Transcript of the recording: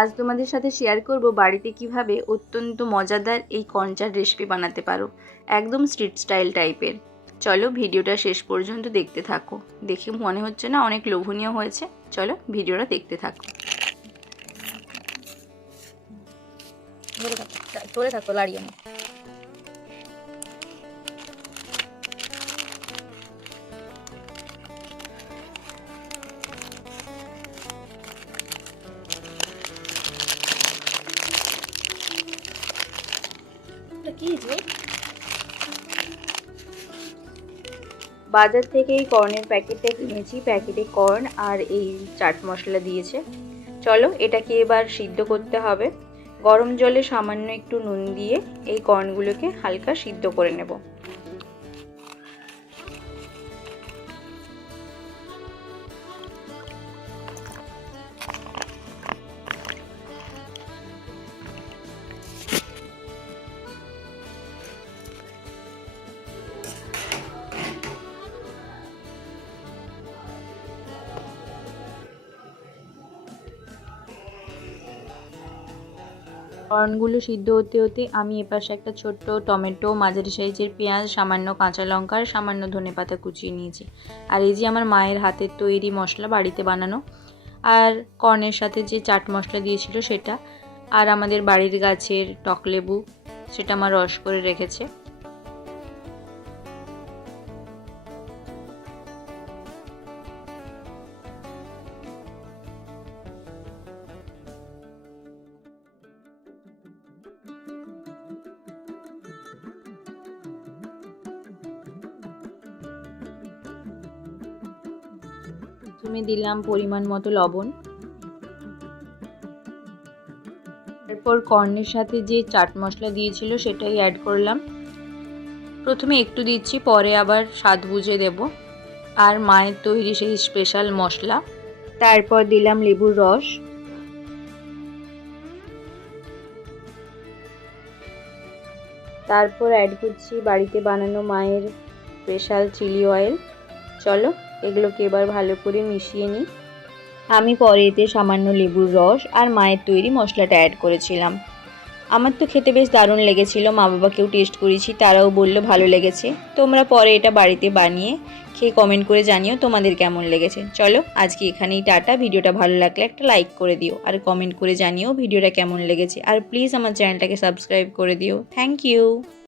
আজ তোমাদের সাথে শেয়ার করব বাড়িতে কিভাবে অত্যন্ত মজাদার এই কর্নচার রেসিপি বানাতে পারো, একদম স্ট্রিট স্টাইল টাইপের। চলো ভিডিওটা শেষ পর্যন্ত দেখতে থাকো। দেখে মনে হচ্ছে না অনেক লোভনীয় হয়েছে? চলো ভিডিওটা দেখতে থাকো। ধরে থাকো লাড়িয়ে না। বাজার থেকে এই কর্নের প্যাকেটটা কিনেছি। প্যাকেটে কর্ন আর এই চাট মশলা দিয়েছে। চলো এটাকে এবার সিদ্ধ করতে হবে। গরম জলে সামান্য একটু নুন দিয়ে এই কর্নগুলোকে হালকা সিদ্ধ করে নেব। কর্নগুলো সিদ্ধ হতে হতে আমি এপাশে একটা ছোট্ট টমেটো, মাঝারি সাইজের পেঁয়াজ, সামান্য কাঁচা লঙ্কা আর সামান্য ধনেপাতা কুচিয়ে নিয়েছি। আর এই যে আমার মায়ের হাতের তৈরি মশলা, বাড়িতে বানানো, আর কর্নের সাথে যে চাট মশলা দিয়েছিল সেটা, আর আমাদের বাড়ির গাছের টকলেবু, সেটা আমার রস করে রেখেছে। তুমি দিলাম পরিমাণ মতো লবণ। এরপর কর্নের সাথে যে চাট মশলা দিয়েছিল সেটাই অ্যাড করলাম। প্রথমে একটু দিচ্ছি, পরে আবার স্বাদ বুঝে দেব। আর মায়ের তৈরি সেই স্পেশাল মশলা। তারপর দিলাম লেবুর রস। তারপর অ্যাড করছি বাড়িতে বানানো মায়ের স্পেশাল চিলি অয়েল। চলো এগুলোকে এবার ভালো করে মিশিয়ে নিই। আমি পরে এতে সামান্য লেবুর রস আর মায়ের তৈরি মশলাটা অ্যাড করেছিলাম। আমার তো খেতে বেশ দারুণ লেগেছিল। মা বাবাকেও টেস্ট করেছি, তারাও বলল ভালো লেগেছে। তোমরা পরে এটা বাড়িতে বানিয়ে খেয়ে কমেন্ট করে জানিও তোমাদের কেমন লেগেছে। চলো আজকে এখানেই টাটা। ভিডিওটা ভালো লাগলে একটা লাইক করে দিও আর কমেন্ট করে জানিও ভিডিওটা কেমন লেগেছে। আর প্লিজ আমার চ্যানেলটাকে সাবস্ক্রাইব করে দিও। Thank you.